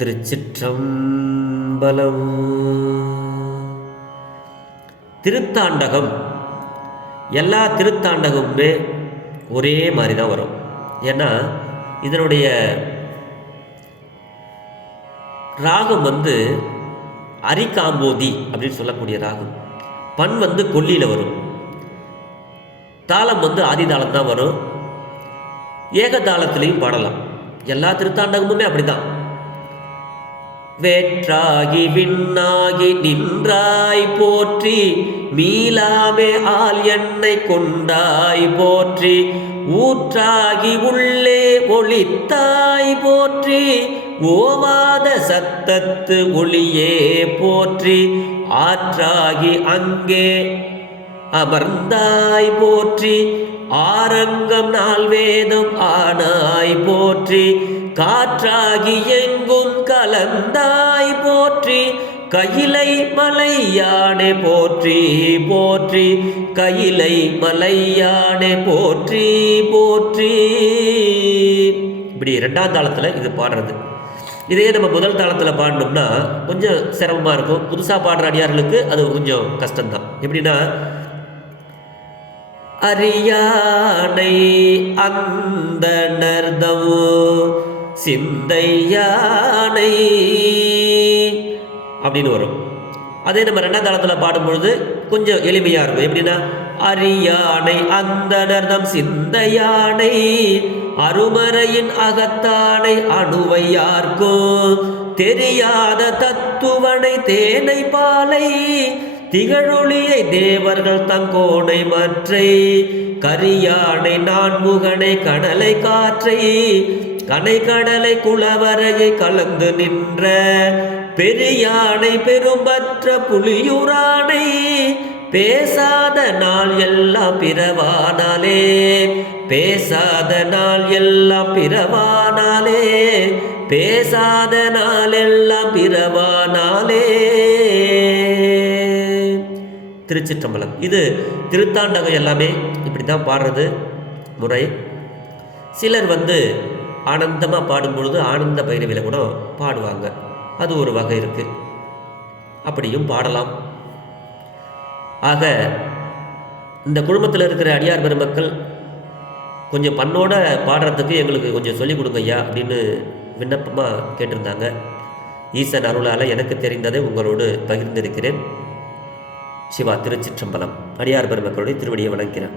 திருச்சிற்றம்பலம். திருத்தாண்டகம் எல்லா திருத்தாண்டகமுமே ஒரே மாதிரி தான் வரும். ஏன்னா இதனுடைய ராகம் அரிகாம்போதி அப்படின்னு சொல்லக்கூடிய ராகம். பண் கொல்லியில் வரும். தாளம் ஆதிதாளம் தான் வரும். ஏகதாளத்திலையும் பாடலாம். எல்லா திருத்தாண்டகமுமே அப்படிதான். வேற்றாகி விண்ணாகி நின்றாய் போற்றி, மீளாமே ஆள் எண்ணெய் கொண்டாய் போற்றி, ஊற்றாகி உள்ளே ஒளித்தாய் போற்றி, ஓவாத சத்தத்து ஒளியே போற்றி, ஆற்றாகி அங்கே அமர்ந்தாய் போற்றி, ஆரங்கம் நாள் வேதம் ஆனாய் போற்றி, காற்றாகி எங்கும் கலந்தாய் போற்றி, கையிலை மலையானே போற்றி போற்றி, கையிலை மலையானே போற்றி போற்றி. இப்படி இரண்டாம் தாளத்தில் இது பாடுறது. இதே நம்ம முதல் தாளத்தில் பாடணும்னா கொஞ்சம் சிரமமாக இருக்கும். புதுசாக பாடுற அடியார்களுக்கு அது கொஞ்சம் கஷ்டம்தான். எப்படின்னா, அரியானை அந்த நர்தம் சிந்தையானை அப்படின்னு வரும். அதே நம்ம ரெண்டாம் தாளத்தில் பாடும்பொழுது கொஞ்சம் எளிமையாக இருக்கும். எப்படின்னா, அரியானை அந்த நர்தம் சிந்தையானை, அருமறையின் அகத்தானை அணுவையார்க்கும், தெரியாத தத்துவனை தேனை பாலை, திகழொளியை தேவர்கள் தங்கோனை மற்றை, கரியானை நான்முகனை கடலை காற்றை, கனை கடலை குளவரையை கலந்து நின்ற, பெரியானை பெரும்பற்ற புலியுரானை, பேசாத நாள் எல்லாம் பிறவானாலே, பேசாத நாள் எல்லாம் பிறவானாலே, பேசாத நாள் எல்லாம் பிறவானாலே. திருச்சிற்றம்பலம். இது திருத்தாண்டகம் எல்லாமே இப்படி தான் பாடுறது முறை. சிலர் ஆனந்தமாக பாடும்பொழுது ஆனந்த பைரவியில் கூட பாடுவாங்க. அது ஒரு வகை இருக்குது. அப்படியும் பாடலாம். ஆக இந்த குடும்பத்தில் இருக்கிற அடியார் பெருமக்கள் கொஞ்சம் பண்ணோட பாடுறதுக்கு எங்களுக்கு கொஞ்சம் சொல்லிக் கொடுங்க ஐயா அப்படின்னு விண்ணப்பமாக கேட்டிருந்தாங்க. ஈசன் அருளால் எனக்கு தெரிந்ததை உங்களோடு பகிர்ந்திருக்கிறேன். சிவா. திருச்சிற்றம்பலம். அடியார் பெருமக்களுடைய திருவடியை வணங்குகிறேன்.